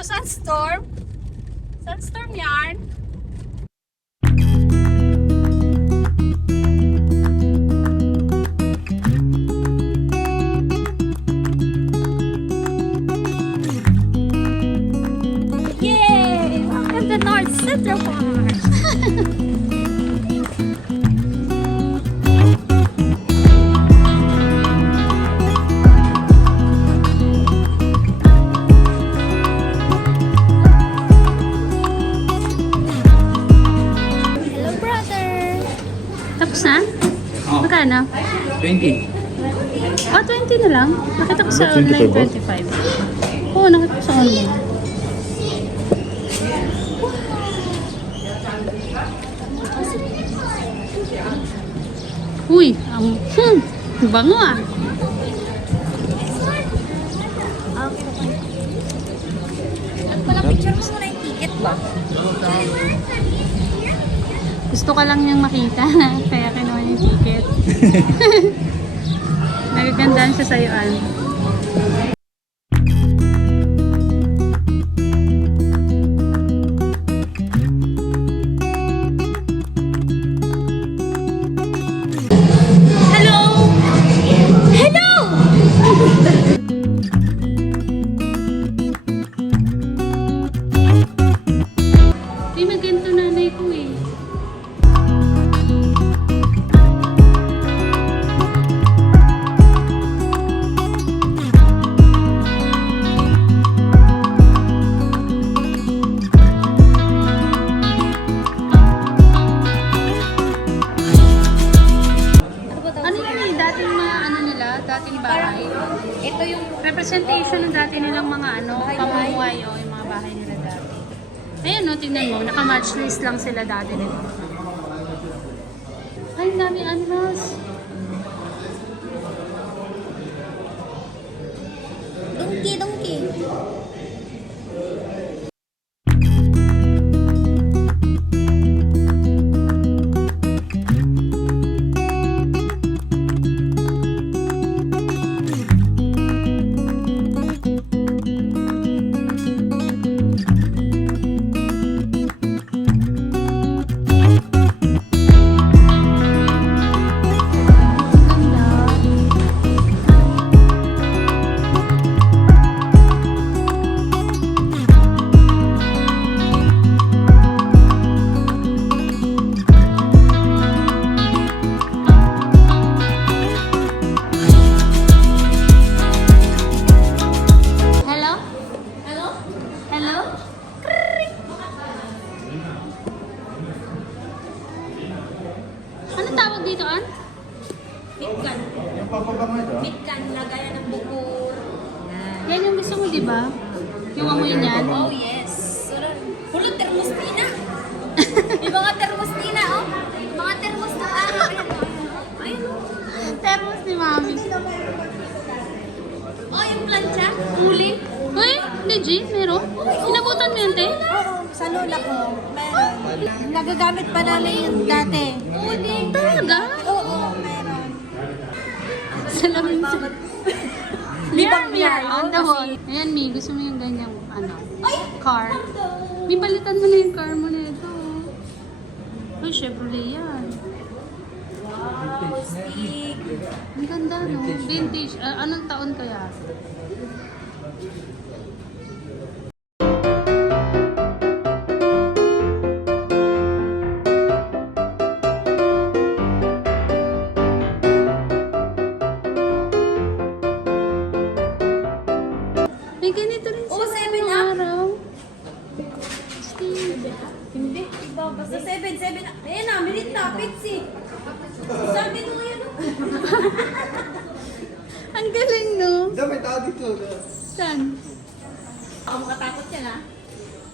to Sunstorm. Sunstorm yarn. Yay! Welcome to North Central Park. Tapos na? Oh. Magkano? 20. Ah, 20 na lang? Nakita ko sa online 25. Oo, nakita ko sa online. Uy, bango ah. At pala picture mo muna yung ticket ba? Gusto ka lang niyang makita, kaya kinuha niya yung ticket. Nagagandaan siya sa'yo, Al. Hello! Hello! May maganda nanay ko eh. Ano yun eh, dating mga ano nila, dating bahay. Ito yung Representation ng dati nilang mga ano, pamumuhay o yung mga bahay nila dati. Ayun no, tingnan mo, naka-match list lang sila dati nito. Ay, ang dami animals. donkey. Hello? Hello? Hello? Anong tawag dito, An? Mitkan. Mitkan, lagayan ng bukur. Yan. Yan yung gusto mo, di ba? Yung amoy niyan. Oh yes. Puro termostina. Yung mga termostina, oh. Mga termostina. Ayun, oh. Termos ni Mami. Oh, yung plancha. Huli. Uy, legit, meron? Inabutan mo yun, te? Oo, sa lola ko. Meron. Nagagamit pa namin yun dati. Talaga? Oo, meron. Salamin sa... Mirror on the wall. Ayan, Mi, gusto mo yung ganyang, ano, car. Mi, palitan mo na yung car mo na ito. Uy, Chevrolet yan. Ang ganda, no? Vintage. Anong taon kaya? May ganito rin Oh, sila 7 nung up. araw. Steve. Hindi. Iba, basta 7. Ayan na, minute na. Pixie. Sabi ko ngayon, oh. Ang galing, no? Diyan may tao dito. Saan? Ako makatakot yan, ha?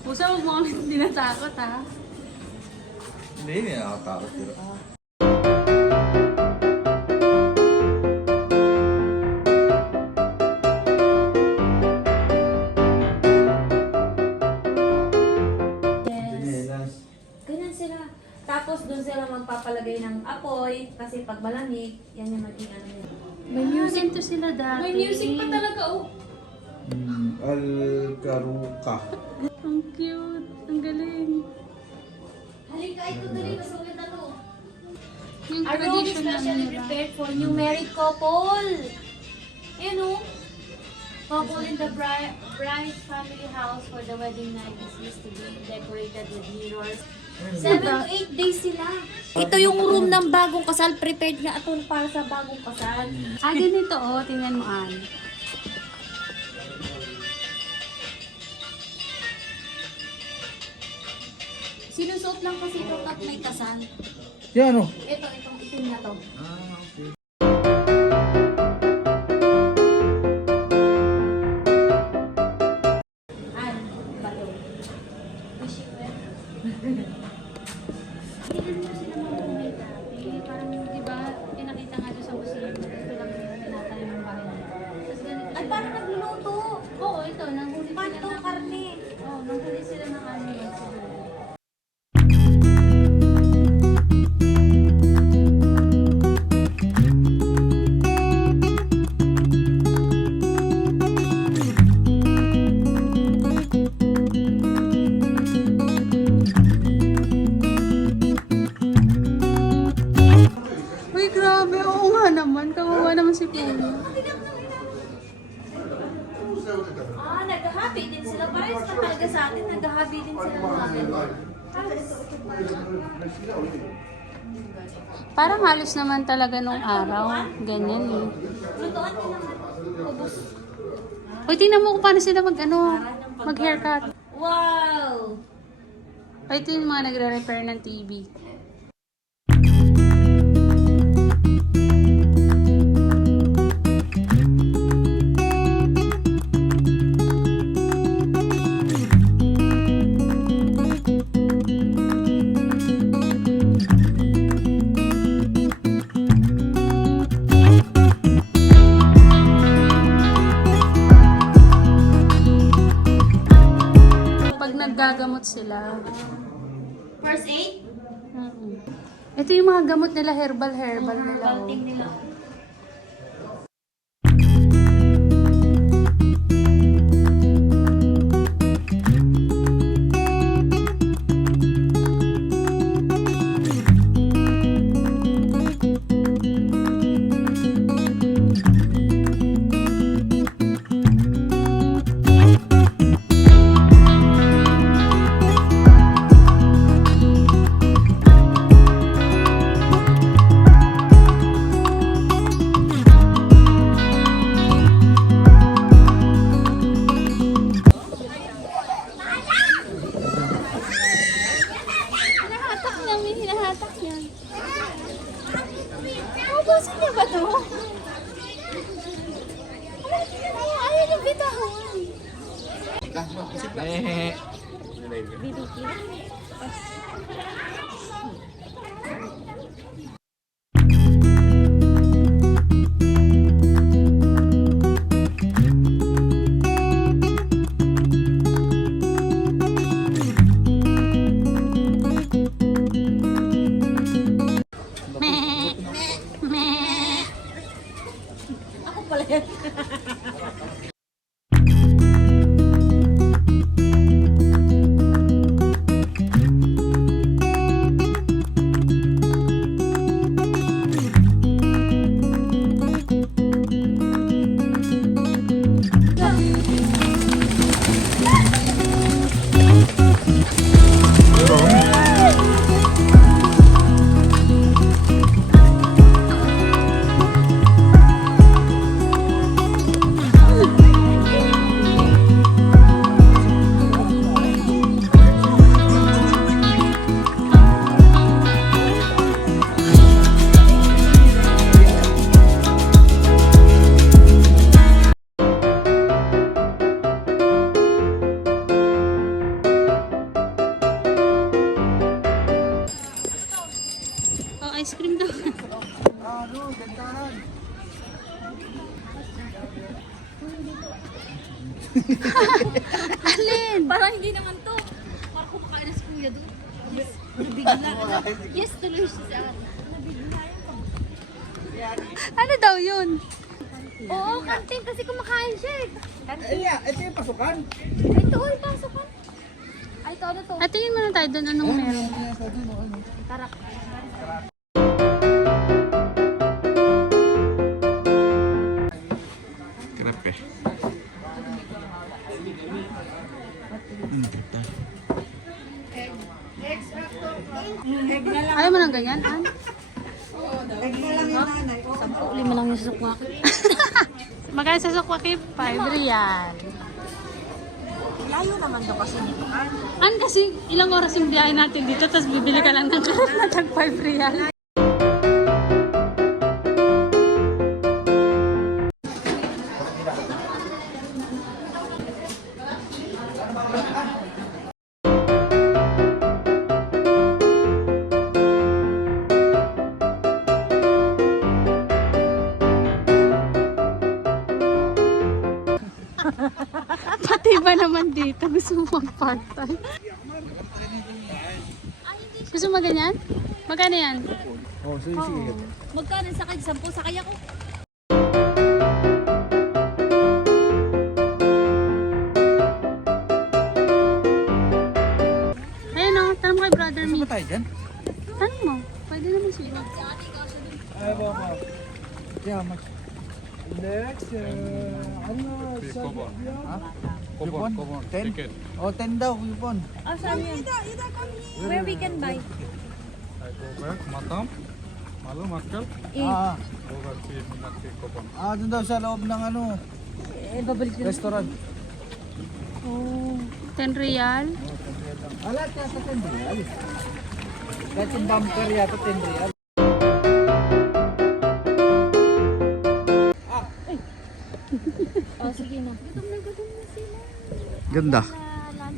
Pusa, huwag mo kami tinatakot, ha? Hindi, hindi nakakatakot dito. Ganyan sila. Tapos doon sila magpapalagay ng apoy kasi pag malamig, yan yung maging ano nila. May music to sila dati. May music pa talaga, oh. Alcaruca. Ang cute. Ang galing. Halika, ito dali. Mas maganda to. Yung A room traditional specially nila. prepared for new married couple. Ayan o. Couple in the bride's family house for the wedding night is used to be decorated with mirrors. 7 to 8 days sila. Ito yung room ng bagong kasal. Prepared nga ito para sa bagong kasal. Ah, ganito oh. Tingnan mo, Ann. Sinusuot lang kasi ito at may kasal. Yan ano? Itong itim na to. Ah, okay. An, balon. Wishing well. Tingnan mo sila mabuhay dati. Parang, di ba, pinakita nga doon sa museo. Gusto lang tinatayo ng bahay nila. Tapos ganito Ay, sila. parang nagluluto. Oo, ito. Nanghuli sila Pato, ng... karne. Oo, nanghuli sila ng animal. Uy, grabe. Oo nga naman. Kawawa naman si Kuya. Ah, naghahabi din sila. Parehas na talaga sa atin. Naghahabi din sila ng atin. Parang halos naman talaga nung araw. Ganyan eh. Lutuan din naman. Ubus. Uy, tingnan mo kung paano sila mag-haircut. Wow! Uy, ito yung mga nagre-repair ng TV. Pag naggagamot sila. First aid? Mm-mm. Ito yung mga gamot nila, herbal nila. Oh. Balting nila. Hinahatak niya, may hinahatak niya. Ubusin niya ba ito? Ayaw niya bitawan. Ako pala yan. Oh, ice cream daw. Alin? Parang hindi naman to. Parang kumakain na si Kuya doon. Yes, nabigla. Yes, tuloy siya sa akin. Ano daw yun? Oo, kantin kasi kumakain siya eh. Ito yung pasukan. Ito, uy, pasok ka. Ay, ito, ano to? At tingin muna tayo doon anong meron. Tara. Krepe. Ayaw mo ng ganyan, An? Sampo, 5 lang yung susukwak. Magkano sa sukwaki? 5 real. Layo naman daw kasi nito. An, kasi ilang oras yung biyahe natin dito, tapos bibili ka lang ng karat na tag 5 real. Pati ba naman dito? Gusto mo mag-part-time? Gusto mo ganyan? Magkano yan? Oh, sige, sige. Magkano sakay? 10 sakay ako. Ayun o, tanong kay brother Saan me. ba tayo dyan? Tanong mo, pwede naman siguro. Ay, baka. Yeah, much. Next, ano? Ha? Coupon? 10? Oh, 10 daw, coupon. Ah, saan yun? Where we can buy? I go back, Matam, Malu, Makkal, go back to Minati, Kopang. Doon daw sa loob ng ano, restaurant. Oh, 10 real. Lahat yata 10 real. Lahat yung bumper yata 10 real. Oh, sige na. Gutom na sila. Ganda.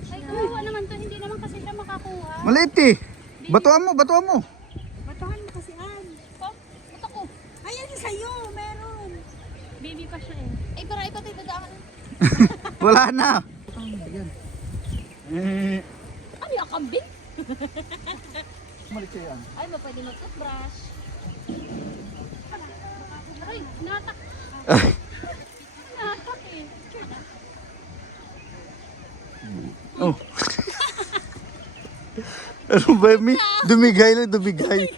Ay, kawawa naman to. Hindi naman kasi siya makakuha. Maliit eh. Batuan mo, batuan mo. Batuhan mo kasi an. Oh, ito ko. Ayan yung sa'yo, meron. Baby pa siya eh. Ay, para ipa tayo dadaan. Wala na. Ano yung kambing? Maliit yan. Ay, pwede mag-toothbrush. Aray, natak. Natak eh. Oh. Ano ba, Mi? Dumigay lang, dumigay.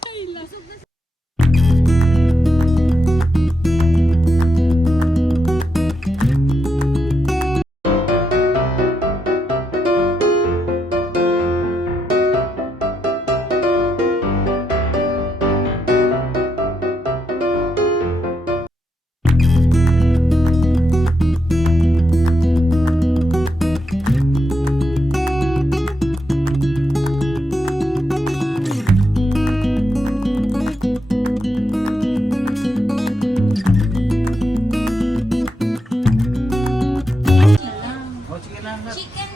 Oh, sige na. Chicken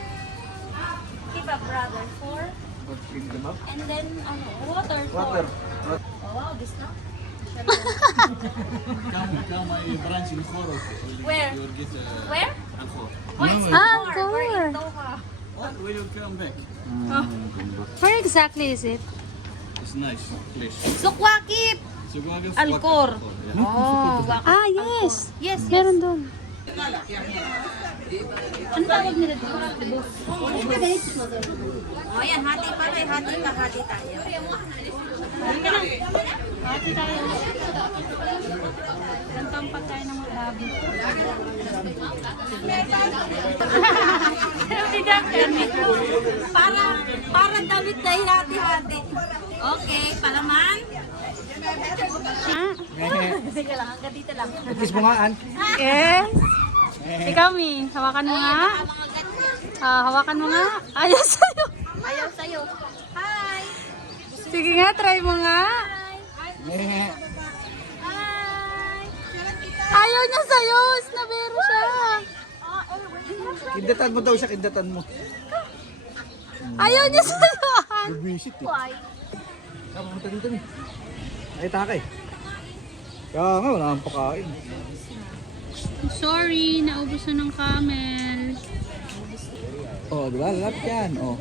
kebab, brother. 4. And then, ano, water. 4. Water. Oh, wow, discount. Come, my branch in Foro. Where? You will get Where? Angkor. Oh, it's Angkor. We're in Doha. What? When you come back? Where exactly is it? It's nice place. Sukwakip! So go again. Alcor. Yeah. Oh, Ah, yes. Yes, yes. Meron doon. Ano tawag nila doon? Oh, yan. Hati pa rin. Hati pa. Hati tayo. Hati tayo. Ganito ang pagkain ng mga babi. Bigyan kami. Para damit na hati-hati. Okay, palaman. Ah, Sige lang, hanggang dito lang. Kiss mo nga, An. yes. Ikaw, Mi. Hawakan mo nga. Hawakan mo nga. Ayaw sa'yo. Ayaw sa'yo. Hi! Sige nga, try mo nga. Hi! Ayaw niya sa'yo. Snabero siya. Kindatan mo daw siya, kindatan mo. Ayaw niya sa'yo. Nag-visit eh. Why? Pumunta dito ni. Ay, takay. Kaya nga, wala kang pakain. Sorry, naubos na ng camel. Oh, di ba? Lahat yan. Oh.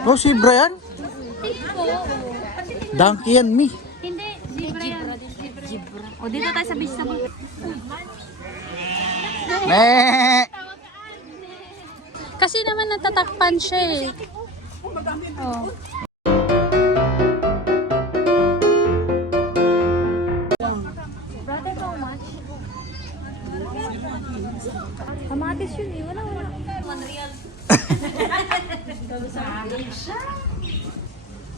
Oh, si Brian? Donkey yan, me. Hindi, zebra yan. Zebra. O, dito tayo sa beach na ba? Meh! Kasi naman natatakpan siya eh. Oh. Brother, how much? Kamatis yun eh. Wala. 1 real.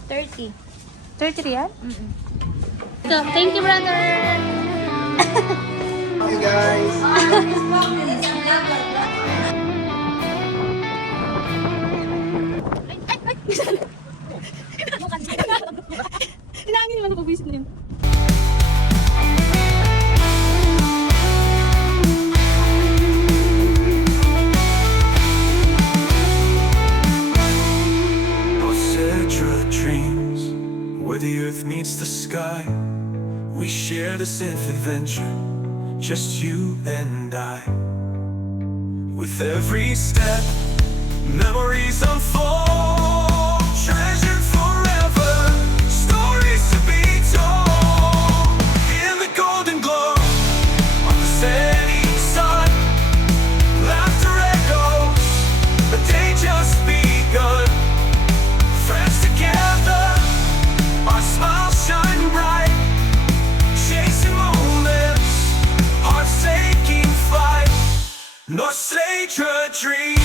30. 30 real? So, thank you, brother. Hey guys! Hinangin naman ako, visit na yun. Cedra dreams where the earth meets the sky. We share this infinite venture, just you and I. With every step, memories unfold, treasured forever, stories to be told. In the golden glow of the setting sun, laughter echoes, the day just begun. Friends together, our smiles shine bright, chasing moments, hearts taking flight. North Cedra dreams.